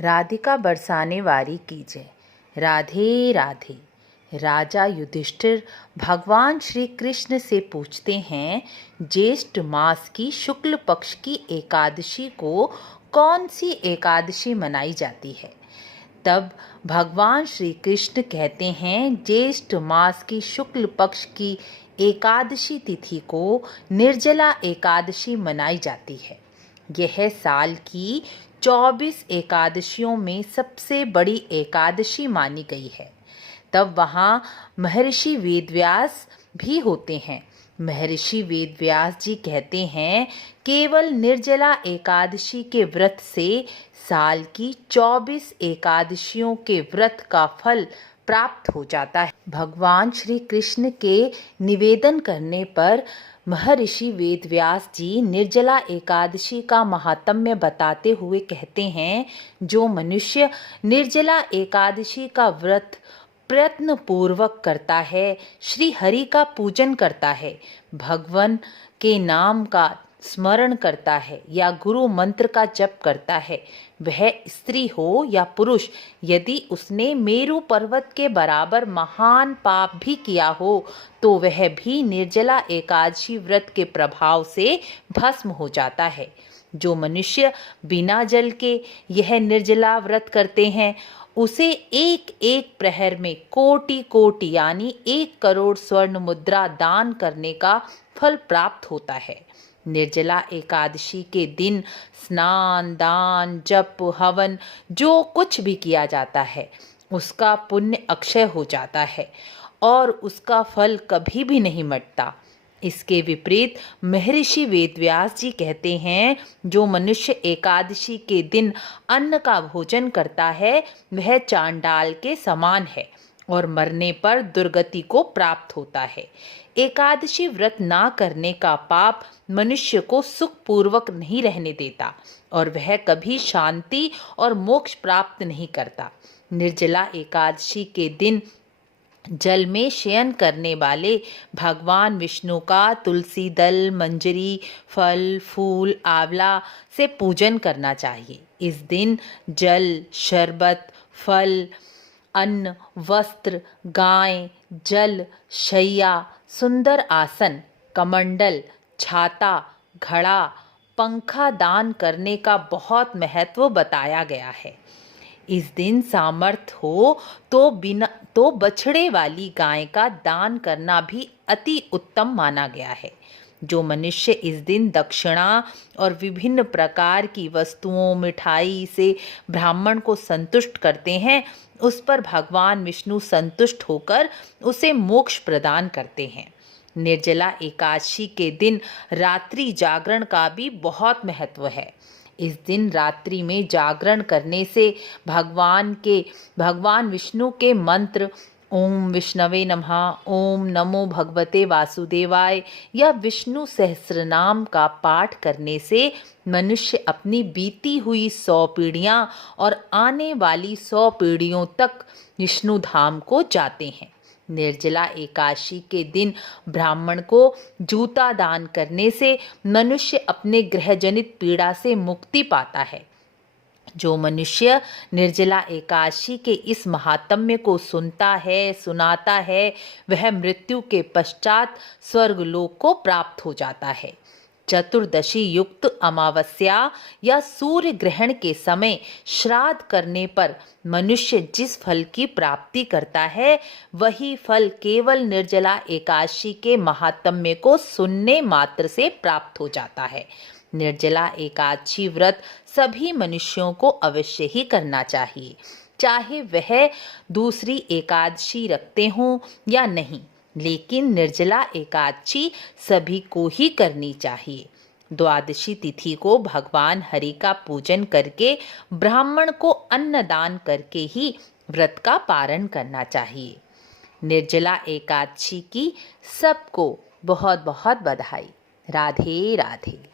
राधिका बरसाने वारी की जय। राधे राधे। राजा युधिष्ठिर भगवान श्री कृष्ण से पूछते हैं, ज्येष्ठ मास की शुक्ल पक्ष की एकादशी को कौन सी एकादशी मनाई जाती है। तब भगवान श्री कृष्ण कहते हैं, ज्येष्ठ मास की शुक्ल पक्ष की एकादशी तिथि को निर्जला एकादशी मनाई जाती है। यह साल की 24 एकादशियों में सबसे बड़ी एकादशी मानी गई है। तब वहाँ महर्षि वेदव्यास भी होते हैं। महर्षि वेदव्यास जी कहते हैं, केवल निर्जला एकादशी के व्रत से साल की 24 एकादशियों के व्रत का फल प्राप्त हो जाता है। भगवान श्री कृष्ण के निवेदन करने पर महर्षि वेदव्यास जी निर्जला एकादशी का महात्म्य बताते हुए कहते हैं, जो मनुष्य निर्जला एकादशी का व्रत प्रयत्न पूर्वक करता है, श्री हरि का पूजन करता है, भगवान के नाम का स्मरण करता है या गुरु मंत्र का जप करता है, वह स्त्री हो या पुरुष, यदि उसने मेरु पर्वत के बराबर महान पाप भी किया हो तो वह भी निर्जला एकादशी व्रत के प्रभाव से भस्म हो जाता है। जो मनुष्य बिना जल के यह निर्जला व्रत करते हैं, उसे एक एक प्रहर में कोटि कोटि यानी 1 करोड़ स्वर्ण मुद्रा दान करने का फल प्राप्त होता है। निर्जला एकादशी के दिन स्नान, दान, जप, हवन जो कुछ भी किया जाता है, उसका पुण्य अक्षय हो जाता है और उसका फल कभी भी नहीं मिटता। इसके विपरीत महर्षि वेदव्यास जी कहते हैं, जो मनुष्य एकादशी के दिन अन्न का भोजन करता है, वह चांडाल के समान है और मरने पर दुर्गति को प्राप्त होता है। एकादशी व्रत ना करने का पाप मनुष्य को सुखपूर्वक नहीं रहने देता और वह कभी शांति और मोक्ष प्राप्त नहीं करता। निर्जला एकादशी के दिन जल में शयन करने वाले भगवान विष्णु का तुलसी दल, मंजरी, फल, फूल, आंवला से पूजन करना चाहिए। इस दिन जल, शरबत, फल, अन्न, वस्त्र, गाय, जल, शैया, सुंदर आसन, कमंडल, छाता, घड़ा, पंखा दान करने का बहुत महत्व बताया गया है। इस दिन सामर्थ हो तो बछड़े वाली गाय का दान करना भी अति उत्तम माना गया है। जो मनुष्य इस दिन दक्षिणा और विभिन्न प्रकार की वस्तुओं, मिठाई से ब्राह्मण को संतुष्ट करते हैं, उस पर भगवान विष्णु संतुष्ट होकर उसे मोक्ष प्रदान करते हैं। निर्जला एकादशी के दिन रात्रि जागरण का भी बहुत महत्व है। इस दिन रात्रि में जागरण करने से भगवान विष्णु के मंत्र ओम विष्णवे नमः, ओम नमो भगवते वासुदेवाय या विष्णु सहस्रनाम का पाठ करने से मनुष्य अपनी बीती हुई 100 पीढ़ियां और आने वाली 100 पीढ़ियों तक विष्णु धाम को जाते हैं। निर्जला एकादशी के दिन ब्राह्मण को जूता दान करने से मनुष्य अपने ग्रहजनित पीड़ा से मुक्ति पाता है। जो मनुष्य निर्जला एकादशी के इस महात्म्य को सुनता है, सुनाता है, वह मृत्यु के पश्चात स्वर्गलोक को प्राप्त हो जाता है। चतुर्दशी युक्त अमावस्या या सूर्य ग्रहण के समय श्राद्ध करने पर मनुष्य जिस फल की प्राप्ति करता है, वही फल केवल निर्जला एकादशी के महात्म्य को सुनने मात्र से प्राप्त हो जाता है। निर्जला एकादशी व्रत सभी मनुष्यों को अवश्य ही करना चाहिए, चाहे वह दूसरी एकादशी रखते हों या नहीं, लेकिन निर्जला एकादशी सभी को ही करनी चाहिए। द्वादशी तिथि को भगवान हरि का पूजन करके ब्राह्मण को अन्न दान करके ही व्रत का पारण करना चाहिए। निर्जला एकादशी की सबको बहुत बहुत बधाई। राधे राधे।